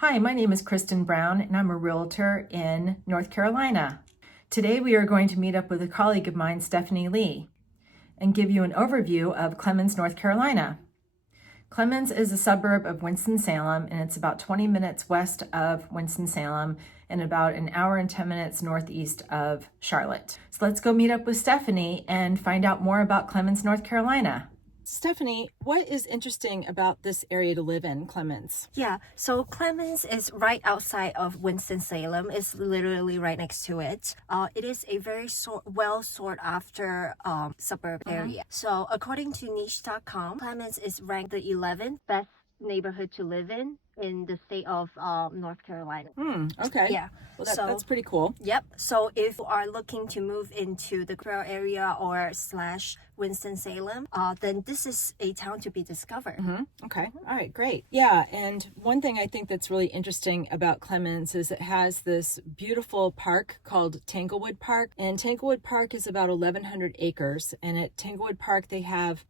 Hi, my name is Kristen Brown, and I'm a realtor in North Carolina. Today we are going to meet up with a colleague of mine, Stephanie Lee, and give you an overview of Clemmons, North Carolina. Clemmons is a suburb of Winston-Salem, and it's about 20 minutes west of Winston-Salem and about an hour and 10 minutes northeast of Charlotte. So let's go meet up with Stephanie and find out more about Clemmons, North Carolina. Stephanie, what is interesting about this area to live in, Clemmons? Yeah, so Clemmons is right outside of Winston-Salem. It's literally right next to it. It is a very well sought after suburb area. So according to niche.com, Clemmons is ranked the 11th best neighborhood to live in the state of North Carolina. Okay. Yeah. Well, that's pretty cool. Yep. So if you are looking to move into the Greensboro area or / Winston-Salem, then this is a town to be discovered. Okay. All right. Great. Yeah. And one thing I think that's really interesting about Clemmons is it has this beautiful park called Tanglewood Park. And Tanglewood Park is about 1,100 acres. And at Tanglewood Park, they have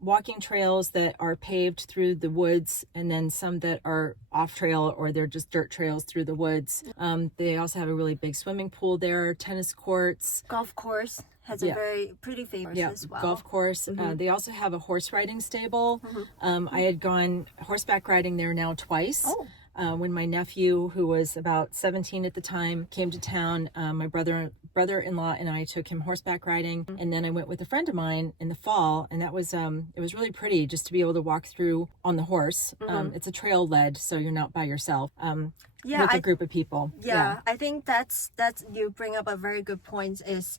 walking trails that are paved through the woods, and then some that are off trail or they're just dirt trails through the woods. They also have a really big swimming pool there, tennis courts. Golf course has a very pretty famous as well. Golf course. They also have a horse riding stable. I had gone horseback riding there now twice. When my nephew, who was about 17 at the time, came to town, my brother-in-law and I took him horseback riding, and then I went with a friend of mine in the fall, and that was it was really pretty just to be able to walk through on the horse. It's a trail led, so you're not by yourself. With a group of people. I think that's you bring up a very good point is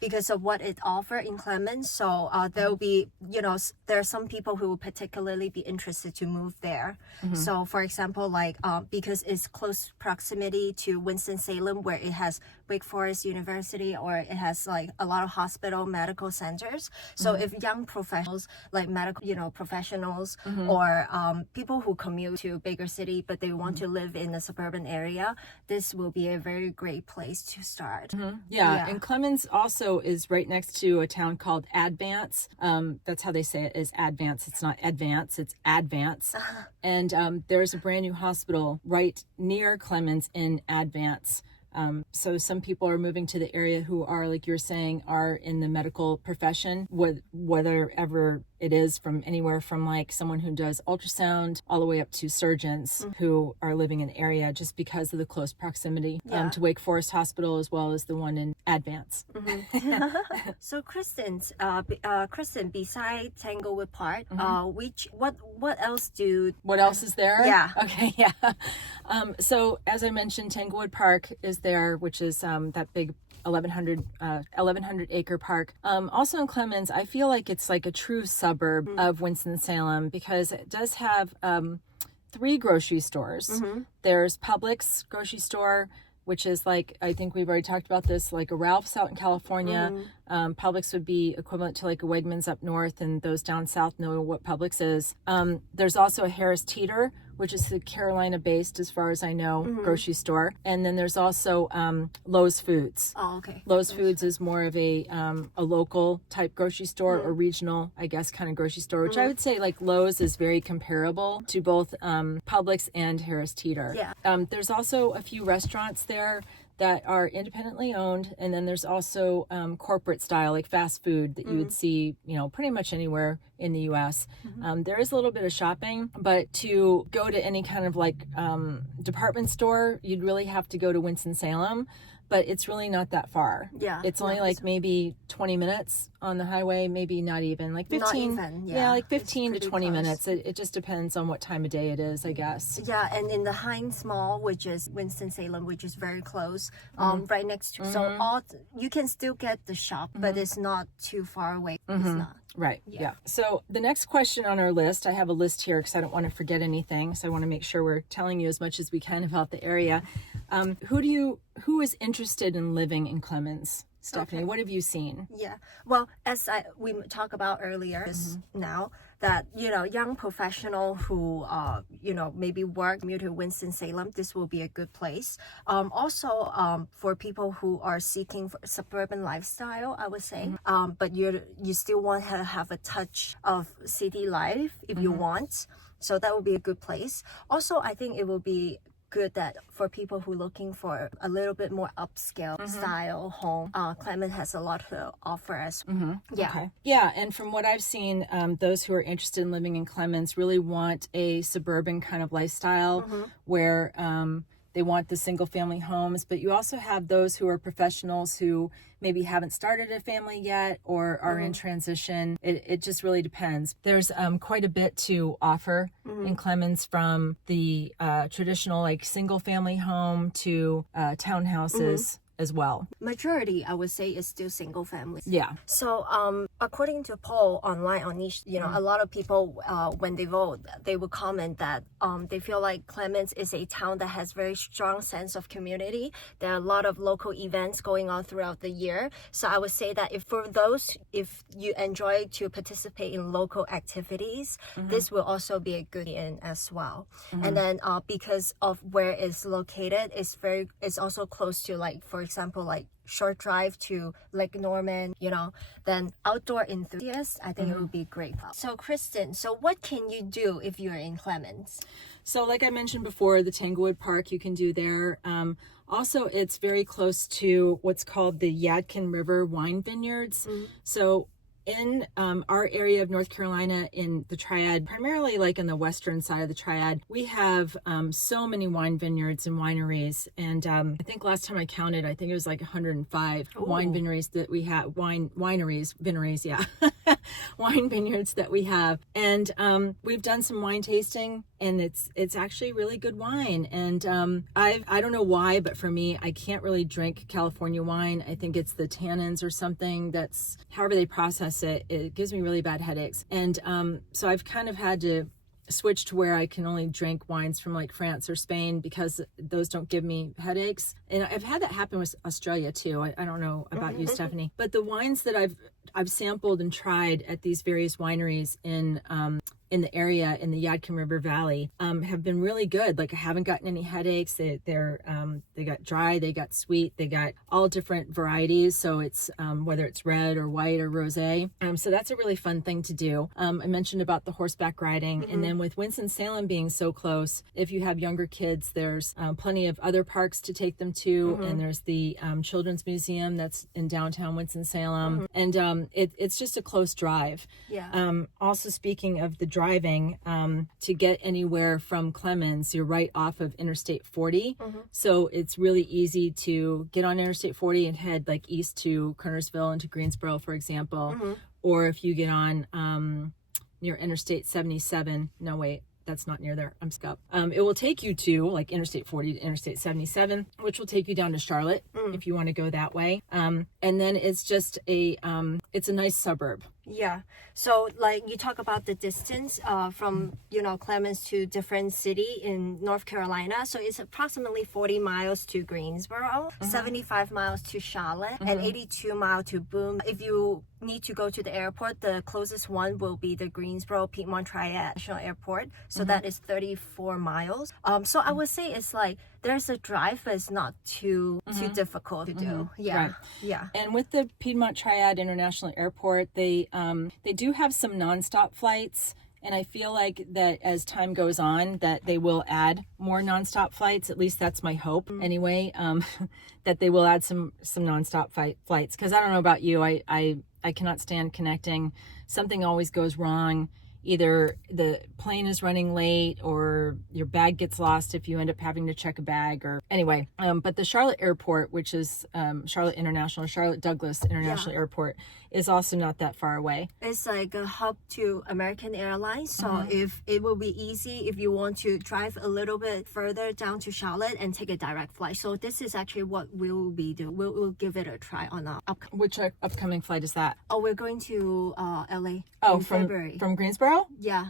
because of what it offers in Clemmons. So there'll be, there are some people who will particularly be interested to move there. So for example, like because it's close proximity to Winston-Salem, where it has Wake Forest University, or it has like a lot of hospital medical centers. So if young professionals like medical, professionals or people who commute to bigger city, but they want to live in the suburban area, this will be a very great place to start. And Clemmons also is right next to a town called Advance. That's how they say it, is Advance. It's not Advance, it's Advance. And there's a brand new hospital right near Clemmons in Advance. So some people are moving to the area who are, like you're saying, are in the medical profession, whether ever it is from anywhere from like someone who does ultrasound all the way up to surgeons who are living in the area just because of the close proximity to Wake Forest Hospital as well as the one in Advance. So Kristen, beside Tanglewood Park, what else is there? Yeah. Okay, yeah. So as I mentioned, Tanglewood Park is there, which is that big 1,100 acre park. Also in Clemmons, I feel like it's like a true suburb of Winston-Salem because it does have 3 grocery stores. There's Publix grocery store, which is like, I think we've already talked about this, like a Ralph's out in California. Publix would be equivalent to like a Wegmans up north, and those down south know what Publix is. There's also a Harris Teeter, which is the Carolina-based, as far as I know, grocery store. And then there's also Lowe's Foods. Oh, okay. Lowe's Foods is more of a local type grocery store or regional, I guess, kind of grocery store, which I would say like Lowe's is very comparable to both Publix and Harris Teeter. Yeah. There's also a few restaurants there that are independently owned, and then there's also corporate style, like fast food that you would see, pretty much anywhere in the U.S. There is a little bit of shopping, but to go to any kind of like department store, you'd really have to go to Winston-Salem, but it's really not that far. Yeah. It's only like maybe 20 minutes on the highway, maybe not even, like 15. Not even, like 15 to 20 minutes. It just depends on what time of day it is, I guess. Yeah, and in the Heinz Mall, which is Winston-Salem, which is very close, right next to, so you can still get the shop, but it's not too far away. It's not. Right. Yeah. So the next question on our list, I have a list here because I don't want to forget anything. So I want to make sure we're telling you as much as we can about the area. Who is interested in living in Clemmons? Stephanie, Okay. What have you seen? Yeah. Well, as we talked about earlier, now that, young professional who, maybe work near to Winston-Salem, this will be a good place. Also, for people who are seeking for suburban lifestyle, I would say, but you still want to have a touch of city life if you want. So that would be a good place. Also, I think it will be good that for people who are looking for a little bit more upscale style home, Clemmons has a lot to offer us. Yeah. Okay. Yeah, and from what I've seen, those who are interested in living in Clemmons really want a suburban kind of lifestyle where they want the single family homes, but you also have those who are professionals who maybe haven't started a family yet or are in transition. It just really depends. There's quite a bit to offer in Clemmons, from the traditional like single family home to townhouses as well. Majority, I would say, is still single family. Yeah. So, according to a poll online on each, a lot of people, when they vote, they will comment that they feel like Clemmons is a town that has very strong sense of community. There are a lot of local events going on throughout the year. So I would say that if you enjoy to participate in local activities, this will also be a good in as well. And then because of where it's located, it's also close to, like, for example, like short drive to Lake Norman, then outdoor enthusiasts, I think it would be great. So Kristen, what can you do if you're in Clemmons? So like I mentioned before, the Tanglewood Park you can do there. Also, it's very close to what's called the Yadkin River wine vineyards. So in our area of North Carolina, in the Triad, primarily like in the western side of the Triad, we have so many wine vineyards and wineries. And I think last time I counted, I think it was like 105 wine vineyards that we have, wineries, yeah. Wine vineyards that we have. And we've done some wine tasting, and it's actually really good wine. And I don't know why, but for me, I can't really drink California wine. I think it's the tannins or something, that's however they process it gives me really bad headaches. And so I've kind of had to switch to where I can only drink wines from like France or Spain, because those don't give me headaches. And I've had that happen with Australia too. I don't know about you, Stephanie, but the wines that I've sampled and tried at these various wineries in the area in the Yadkin River Valley have been really good. Like, I haven't gotten any headaches. They got dry, they got sweet, they got all different varieties. So it's whether it's red or white or rosé. So that's a really fun thing to do. I mentioned about the horseback riding, and then with Winston-Salem being so close, if you have younger kids, there's plenty of other parks to take them to, and there's the Children's Museum that's in downtown Winston-Salem, and it's just a close drive. Yeah. Also, speaking of the driving, to get anywhere from Clemmons, you're right off of Interstate 40. So it's really easy to get on Interstate 40 and head like east to Kernersville and to Greensboro, for example. Or if you get on near Interstate 77, no wait, that's not near there, I'm scup. It will take you to like Interstate 40 to Interstate 77, which will take you down to Charlotte if you want to go that way. And then it's just it's a nice suburb. Yeah. So like you talk about the distance from, Clemmons to different city in North Carolina. So it's approximately 40 miles to Greensboro, 75 miles to Charlotte, and 82 miles to Boone. If you need to go to the airport, the closest one will be the Greensboro Piedmont Triad National Airport. So that is 34 miles. So I would say it's like there's a drive, but it's not too difficult to do. Yeah. Right. Yeah. And with the Piedmont Triad International Airport, they do have some nonstop flights, and I feel like that as time goes on that they will add more nonstop flights. At least that's my hope anyway, that they will add some nonstop flights, because I don't know about you, I cannot stand connecting. Something always goes wrong. Either the plane is running late or your bag gets lost if you end up having to check a bag, or anyway. But the Charlotte Airport, which is Charlotte Douglas International Airport, is also not that far away. It's like a hub to American Airlines. So if it will be easy if you want to drive a little bit further down to Charlotte and take a direct flight. So this is actually what we will be doing. We'll give it a try on our upcoming. Which upcoming flight is that? Oh, we're going to LA in February. From Greensboro? Yeah.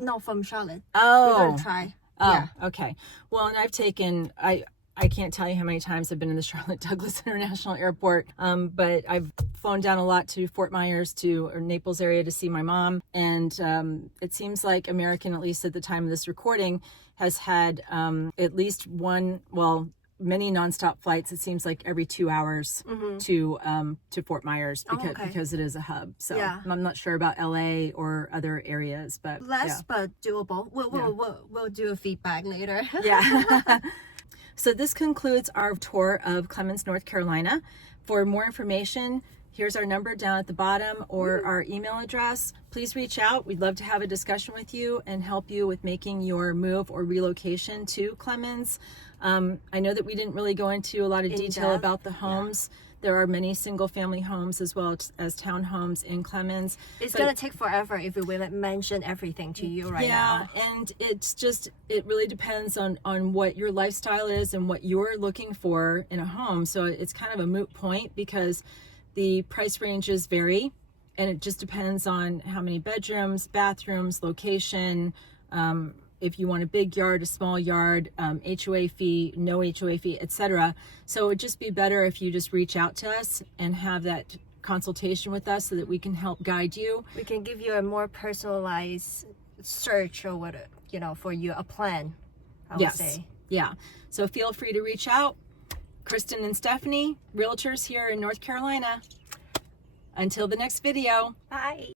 No, from Charlotte. Oh. We're gonna try. Oh, yeah. Okay. Well, and I've taken, I can't tell you how many times I've been in the Charlotte Douglas International Airport, but I've flown down a lot to Fort Myers or Naples area to see my mom. And it seems like American, at least at the time of this recording, has had at least one, well, many nonstop flights. It seems like every 2 hours to Fort Myers because it is a hub. So I'm not sure about LA or other areas, but less but doable. We'll do a feedback later. Yeah. So this concludes our tour of Clemmons, North Carolina. For more information, here's our number down at the bottom or our email address. Please reach out. We'd love to have a discussion with you and help you with making your move or relocation to Clemmons. I know that we didn't really go into a lot of detail about the homes. There are many single family homes as well as townhomes in Clemmons. It's going to take forever if we will mention everything to you now. Yeah, and it really depends on what your lifestyle is and what you're looking for in a home. So it's kind of a moot point because the price ranges vary, and it just depends on how many bedrooms, bathrooms, location, if you want a big yard, a small yard, HOA fee, no HOA fee, etc. So it would just be better if you just reach out to us and have that consultation with us so that we can help guide you. We can give you a more personalized search or what, for you, a plan, I would say. Yeah. So feel free to reach out. Kristen and Stephanie, realtors here in North Carolina. Until the next video. Bye.